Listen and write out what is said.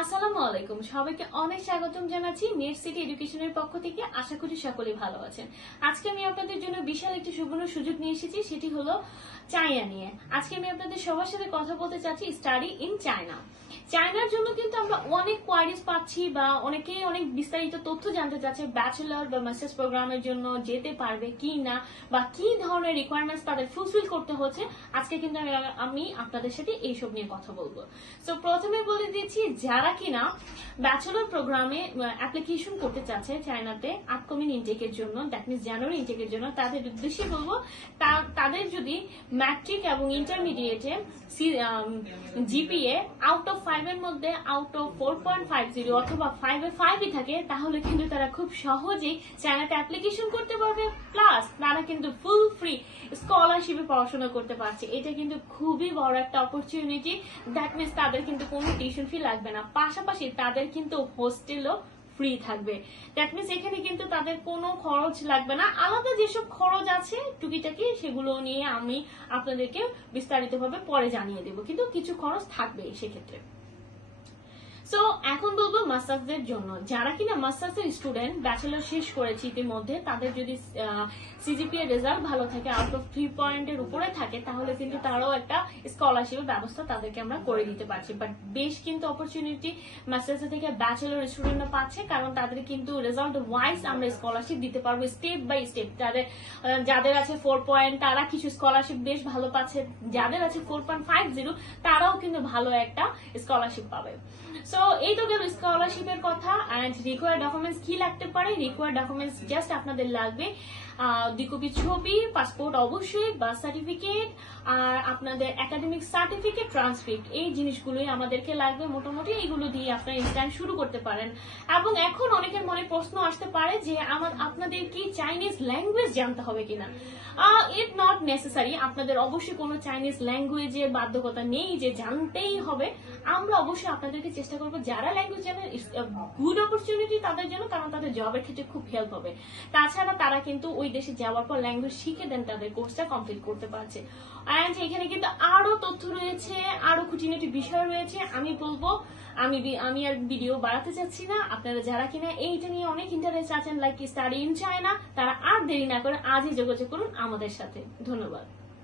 আসসালামু আলাইকুম, সবাইকে অনেক স্বাগতম জানাচ্ছি নেট সিটি এডুকেশনের পক্ষ থেকে। আশা করি সকলেই ভালো আছেন। আজকে আমি আপনাদের জন্য বিশাল একটি সুবর্ণ সুযোগ নিয়ে এসেছি, সেটি হলো চায়না নিয়ে। আজকে আমি আপনাদের সবার সাথে কথা বলতে চাচ্ছি স্টাডি ইন চায়না। চায়নার জন্য কিন্তু আমরা অনেক কোয়ারিজ পাচ্ছি বা অনেকেই অনেক বিস্তারিত তথ্য জানতে চাচ্ছে ব্যাচেলর বা মাস্টার্স প্রোগ্রামের জন্য যেতে পারবে কি না বা কি ধরনের রিকোয়ারমেন্টস তাদের ফুলফিল করতে হচ্ছে। আজকে কিন্তু আমি আপনাদের সাথে এইসব নিয়ে কথা বলবো। তো প্রথমে বলে দিচ্ছি, যারা কিনা ব্যাচেলর প্রোগ্রামে অ্যাপ্লিকেশন করতে চাচ্ছে চায়নাতে আপকামিং ইনটেকের জন্য, দ্যাট মিনস জানুয়ারি ইনটেকের জন্য, তাদের উদ্দেশ্যে বলবো তাদের যদি ম্যাট্রিক এবং ইন্টারমিডিয়েটে জিপিএ আউট অফ 5 এর মধ্যে আউট অফ 4.50 অথবা 5 এ 5ই থাকে, তাহলে কিন্তু তারা খুব সহজেই চায়নাতে অ্যাপ্লিকেশন করতে পারবে, প্লাস তারা কিন্তু ফুল ফ্রি স্কলারশিপে পড়াশোনা করতে পারছে। এটা কিন্তু খুবই বড় একটা অপরচুনিটি। দ্যাট মিনস তাদের কিন্তু কোনো টিউশন ফি লাগবে না, পাশাপাশি তাদের কিন্তু হোস্টেলও ফ্রি থাকবে। দ্যাট মিনস এখানে কিন্তু তাদের কোনো খরচ লাগবে না। আলাদা যেসব খরচ আছে টুকিটাকি, সেগুলো নিয়ে আমি আপনাদেরকে বিস্তারিতভাবে পরে জানিয়ে দেবো, কিন্তু কিছু খরচ থাকবে সেক্ষেত্রে। সো এখন বলবো মাস্টার্সদের জন্য, যারা কিনা মাস্টার্সের স্টুডেন্ট, ব্যাচেলর শেষ করেছে ইতিমধ্যে, তাদের যদি সিজিপিএ রেজাল্ট ভালো থাকে, আউট অফ 3 পয়েন্টের উপরে থাকে, তাহলে কিন্তু তারাও একটা স্কলারশিপের ব্যবস্থা তাদেরকে আমরা করে দিতে পারছি। বাট বেশ কিন্তু অপরচুনিটি মাস্টার্স থেকে ব্যাচেলর স্টুডেন্টরা পাচ্ছে, কারণ তাদের কিন্তু রেজাল্ট ওয়াইজ আমরা স্কলারশিপ দিতে পারবো স্টেপ বাই স্টেপ। যাদের আছে 4 পয়েন্ট তারা কিছু স্কলারশিপ বেশ ভালো পাচ্ছে, যাদের আছে 4.50 তারাও কিন্তু ভালো একটা স্কলারশিপ পাবে। সো এই তো গেল স্কলারশিপের কথা। এন্ড রিকোয়ার্ড ডকুমেন্টস কি লাগতে পারে? রিকোয়ার্ড ডকুমেন্টস জাস্ট আপনাদের লাগবে 2 কপি ছবি, পাসপোর্ট অবশ্যই, বার্থ সার্টিফিকেট, আর আপনাদের একাডেমিক সার্টিফিকেট, ট্রান্সক্রিপ্ট। এই জিনিসগুলোই আমাদেরকে লাগবে মোটামুটি। এইগুলো দিয়ে আপনারা ইনস্ট্যান্ট শুরু করতে পারেন। এবং এখন অনেকের মনে প্রশ্ন আসতে পারে যে আপনাদের কি চাইনিজ ল্যাঙ্গুয়েজ জানতে হবে কিনা। It not necessary. আপনাদের অবশ্যই কোনো চাইনিজ ল্যাঙ্গুয়েজের বাধ্যকতা নেই যে জানতেই হবে। আমরা অবশ্যই আপনাদেরকে চেষ্টা করবো যারা ল্যাঙ্গুয়েজ জানেন, গুড অপরচুনিটি তাদের জন্য, কারণ তাদের জবের ক্ষেত্রে খুব হেল্প হবে। তাছাড়া তারা কিন্তু ওই দেশে যাওয়ার পর ল্যাঙ্গুয়েজ শিখে দেন তাদের কোর্সটা কমপ্লিট করতে পারছে। এন্ড এখানে কিন্তু আরো তথ্য রয়েছে, আরো খুঁটিনাটি বিষয় রয়েছে। আমি বলবো আমি আর ভিডিও বাড়াতে চাচ্ছি না। আপনারা যারা কিনা এইটা নিয়ে অনেক ইন্টারেস্ট আছেন, লাইক স্টাডি ইন চায়না, তারা আর দেরি না করে আজই যোগাযোগ করুন আমাদের সাথে। ধন্যবাদ।